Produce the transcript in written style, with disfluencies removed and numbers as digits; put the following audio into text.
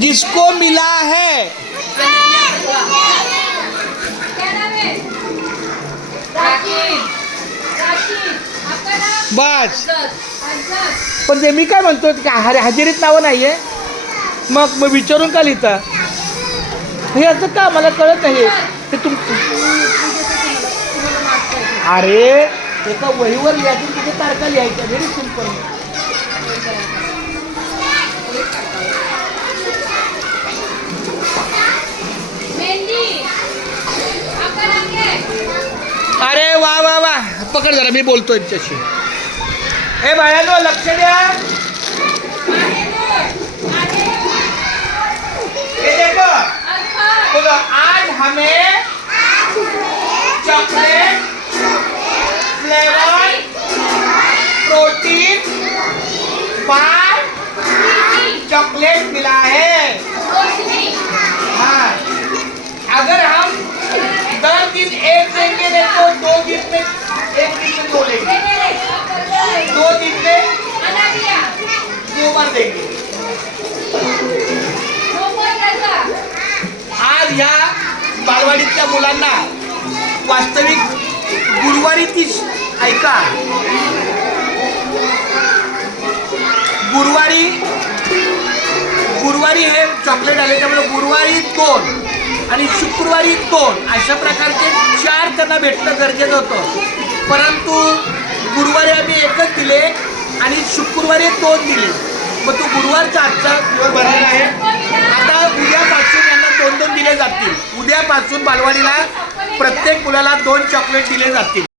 जिसको मिला है बस. पण ते मी काय म्हणतो की हजेरीत नावं नाहीये, मग विचारून का लिहिता हे असं का मला कळत नाही. ते अरे एका वहीवर लिहायचं तिथे तारखा लिहायच्या. Very simple. अरे वा वा वा, पकड जरा, मी बोलतोय त्याच्याशी. हे बाळांनो लक्ष द्या. ये देखो, बोलो आज हमें chocolate flavour protein bar chocolate मिला है. हाँ, अगर हम 10 दिन एक देंगे नहीं तो 2 दिन में, 1 दिन में 2 लेंगे, 2 दिन में 2 बार देंगे. आज या बालवाडीतल्या मुलांना वास्तविक गुरुवारी तीच ऐका, गुरुवारी हे चॉकलेट आले, त्यामुळे गुरुवारी 2 आणि शुक्रवारी 2 अशा प्रकारचे 4 त्यांना भेटणं गरजेचं होतं. परंतु गुरुवारी आम्ही 1च दिले आणि शुक्रवारी 2 दिले. मग तो गुरुवारचा आजचा दिवस भरलेला आहे. आता उद्यापासून यांना 2-2 दिले जातील. उद्यापासून बालवाडीला प्रत्येक मुलाला 2 चॉकलेट दिले जातील.